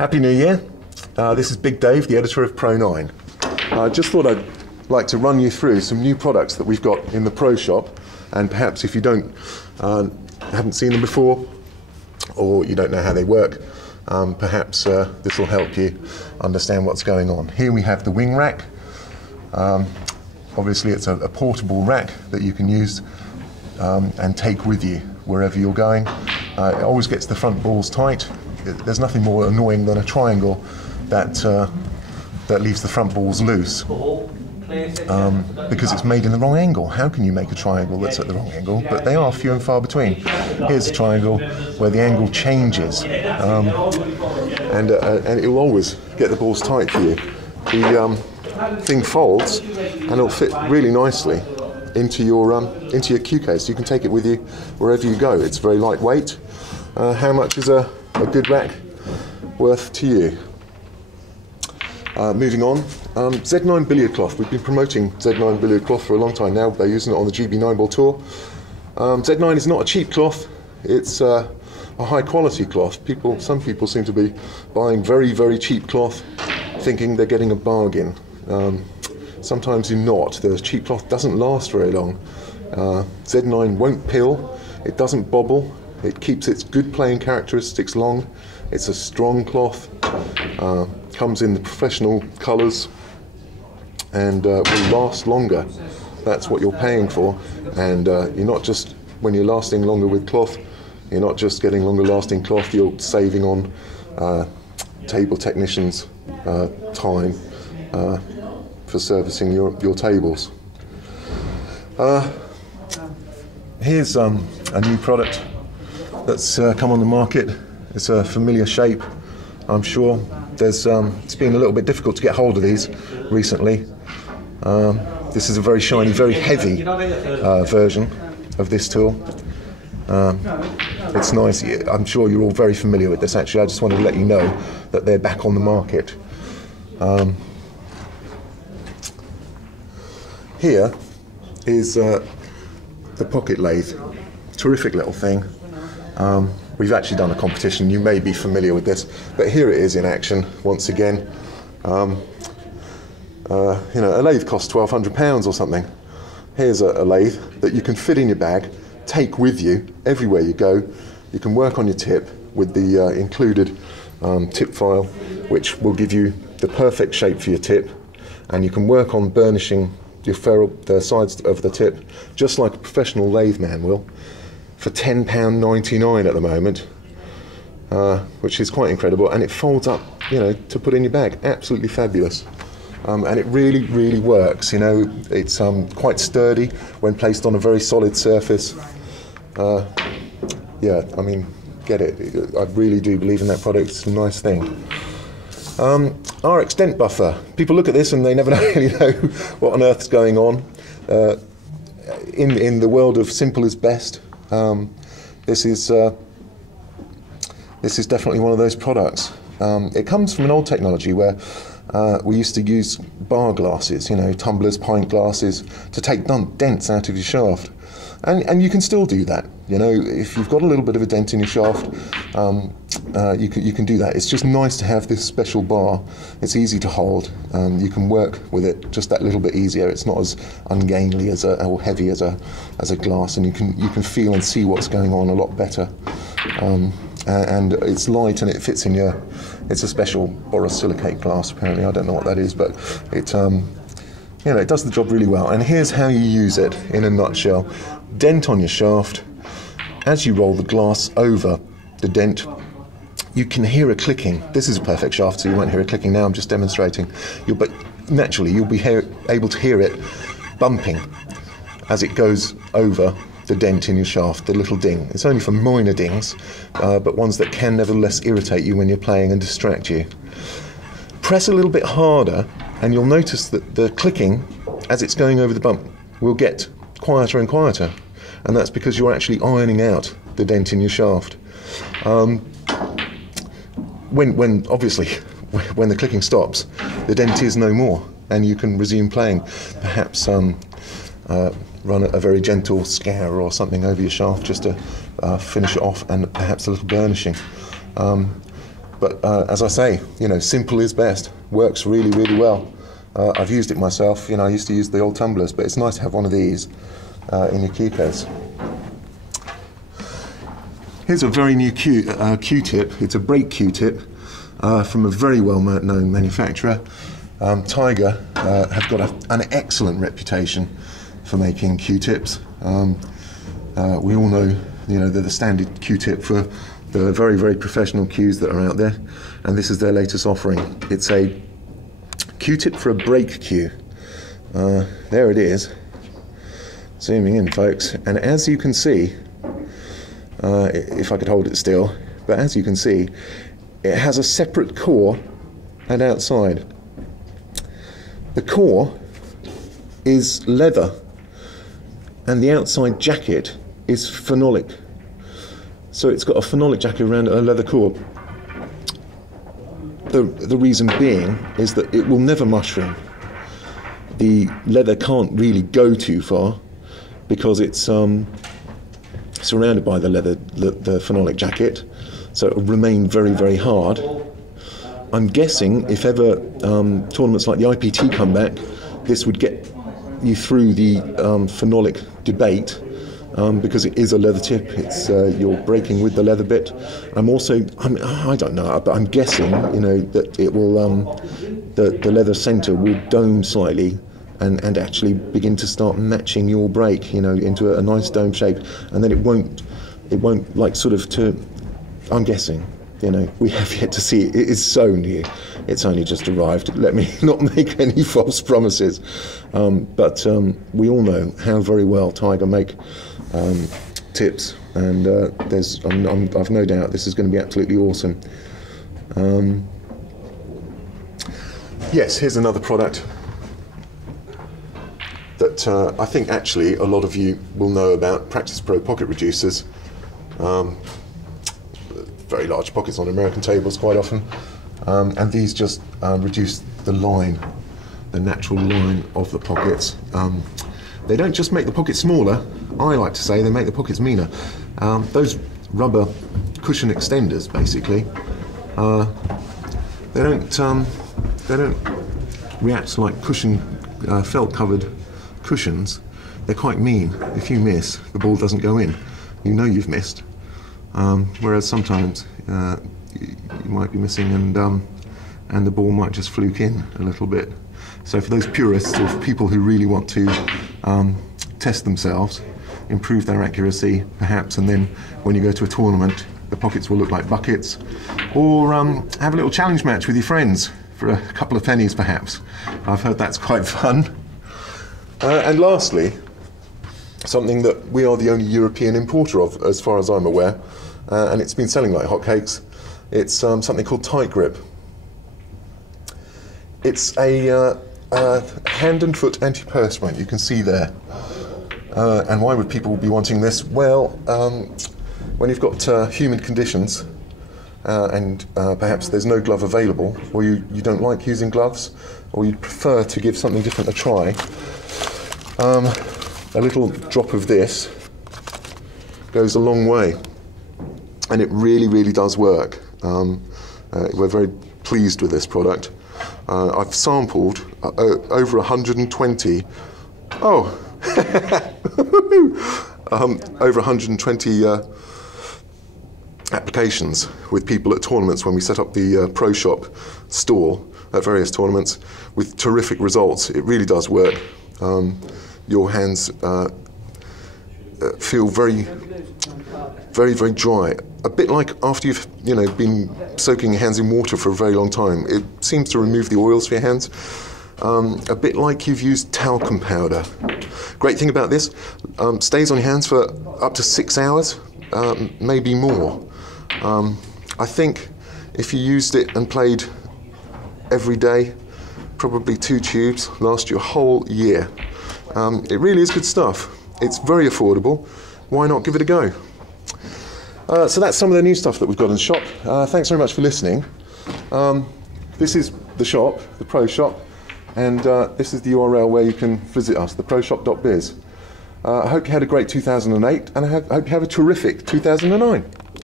Happy New Year. This is Big Dave, the editor of Pro 9. I just thought I'd like to run you through some new products that we've got in the Pro shop, and perhaps if you haven't seen them before, or you don't know how they work, perhaps this will help you understand what's going on. Here we have the wing rack. Obviously it's a portable rack that you can use and take with you wherever you're going. It always gets the front balls tight. There's nothing more annoying than a triangle that leaves the front balls loose because it's made in the wrong angle. How can you make a triangle that's at the wrong angle? But they are few and far between. Here's a triangle where the angle changes, and it will always get the balls tight for you. The thing folds and it'll fit really nicely into your cue case. You can take it with you wherever you go. It's very lightweight. How much is a good rack worth to you? Moving on, Z9 Billiard Cloth. We've been promoting Z9 Billiard Cloth for a long time now. They're using it on the GB 9 Ball Tour. Z9 is not a cheap cloth. It's a high quality cloth. Some people seem to be buying very, very cheap cloth thinking they're getting a bargain. Sometimes you're not. The cheap cloth doesn't last very long. Z9 won't pill. It doesn't bobble. It keeps its good playing characteristics long. It's a strong cloth, comes in the professional colours, and will last longer. That's what you're paying for, and you're not just, when you're lasting longer with cloth, you're not just getting longer lasting cloth, you're saving on table technicians' time for servicing your tables. Here's a new product that's come on the market. It's a familiar shape, I'm sure. It's been a little bit difficult to get hold of these recently. This is a very shiny, very heavy version of this tool. It's nice. I'm sure you're all very familiar with this, actually. I just wanted to let you know that they're back on the market. Here is the Pocket Lathe. Terrific little thing. We've actually done a competition. You may be familiar with this, but here it is in action once again. You know, a lathe costs £1,200 or something. Here's a lathe that you can fit in your bag, take with you everywhere you go. You can work on your tip with the included tip file, which will give you the perfect shape for your tip, and you can work on burnishing the sides of the tip just like a professional lathe man will, for £10.99 at the moment, which is quite incredible, and it folds up, you know, to put in your bag. Absolutely fabulous, and it really, really works. You know, it's quite sturdy when placed on a very solid surface. Yeah, I mean, get it. I really do believe in that product. It's a nice thing. RX Dent buffer. People look at this and they never really know what on earth's going on. In the world of simple is best, this is definitely one of those products. It comes from an old technology where we used to use bar glasses, you know, tumblers, pint glasses, to take dents out of your shaft. And you can still do that, you know, if you've got a little bit of a dent in your shaft, you can do that. It's just nice to have this special bar. It's easy to hold. You can work with it just that little bit easier. It's not as ungainly or heavy as a glass, and you can feel and see what's going on a lot better. And it's light and it fits in your. It's a special borosilicate glass apparently. I don't know what that is, but it you know, it does the job really well. And here's how you use it in a nutshell. Dent on your shaft. As you roll the glass over the dent, you can hear a clicking. This is a perfect shaft, so you won't hear a clicking now. I'm just demonstrating. But naturally, you'll be able to hear it bumping as it goes over the dent in your shaft, the little ding. It's only for minor dings, but ones that can nevertheless irritate you when you're playing and distract you. Press a little bit harder, and you'll notice that the clicking, as it's going over the bump, will get quieter and quieter, and that's because you're actually ironing out the dent in your shaft. When obviously, when the clicking stops, the dent is no more, and you can resume playing. Perhaps run a very gentle scour or something over your shaft just to finish it off, and perhaps a little burnishing. But as I say, you know, simple is best. Works really, really well. I've used it myself. You know, I used to use the old tumblers, but it's nice to have one of these in your Q-case. Here's a very new Q-tip. It's a brake Q-tip from a very well-known manufacturer. Tiger have got an excellent reputation for making Q-tips. We all know, you know, they're the standard Q-tip for the very, very professional Qs that are out there, and this is their latest offering. It's a Q-tip for a brake Q. There it is. Zooming in, folks, and as you can see, if I could hold it still, but as you can see, it has a separate core and outside. The core is leather and the outside jacket is phenolic. So it's got a phenolic jacket around a leather core. The reason being is that it will never mushroom. The leather can't really go too far because it's surrounded by the leather, the phenolic jacket, so it will remain very, very hard. I'm guessing if ever tournaments like the IPT come back, this would get you through the phenolic debate, because it is a leather tip. It's you're breaking with the leather bit. I don't know, but I'm guessing, you know, that it will the leather centre will dome slightly and actually begin to start matching your brake, you know, into a nice dome shape, and then it won't like sort of to. I'm guessing. You know, we have yet to see it. It is so new. It's only just arrived. Let me not make any false promises. But we all know how very well Tiger make tips, and I've no doubt this is going to be absolutely awesome. Yes, here's another product that I think actually a lot of you will know about. Practice Pro pocket reducers. Very large pockets on American tables quite often, and these just reduce the line, the natural line of the pockets. They don't just make the pockets smaller, I like to say they make the pockets meaner. Those rubber cushion extenders, basically, they don't react like cushion, felt covered cushions. They're quite mean. If you miss, the ball doesn't go in. You know you've missed. Whereas sometimes you might be missing and the ball might just fluke in a little bit. So for those purists or for people who really want to test themselves, improve their accuracy perhaps, and then when you go to a tournament the pockets will look like buckets, or have a little challenge match with your friends for a couple of pennies perhaps. I've heard that's quite fun. And lastly, something that we are the only European importer of, as far as I'm aware, and it's been selling like hotcakes. It's something called Tite Grip. It's a hand and foot antiperspirant, you can see there. And why would people be wanting this? Well, when you've got humid conditions and perhaps there's no glove available, or you don't like using gloves, or you'd prefer to give something different a try, a little drop of this goes a long way, and it really, really does work. We're very pleased with this product. I've sampled over 120. Over 120 applications with people at tournaments when we set up the Pro Shop store at various tournaments, with terrific results. It really does work. Your hands feel very, very, very dry. A bit like after you've been soaking your hands in water for a very long time. It seems to remove the oils for your hands. A bit like you've used talcum powder. Great thing about this, stays on your hands for up to 6 hours, maybe more. I think if you used it and played every day, probably 2 tubes, last you a whole year. It really is good stuff. It's very affordable. Why not give it a go? So that's some of the new stuff that we've got in the shop. Thanks very much for listening. This is the shop, the Pro Shop, and this is the URL where you can visit us, theproshop.biz. I hope you had a great 2008, and I hope you have a terrific 2009.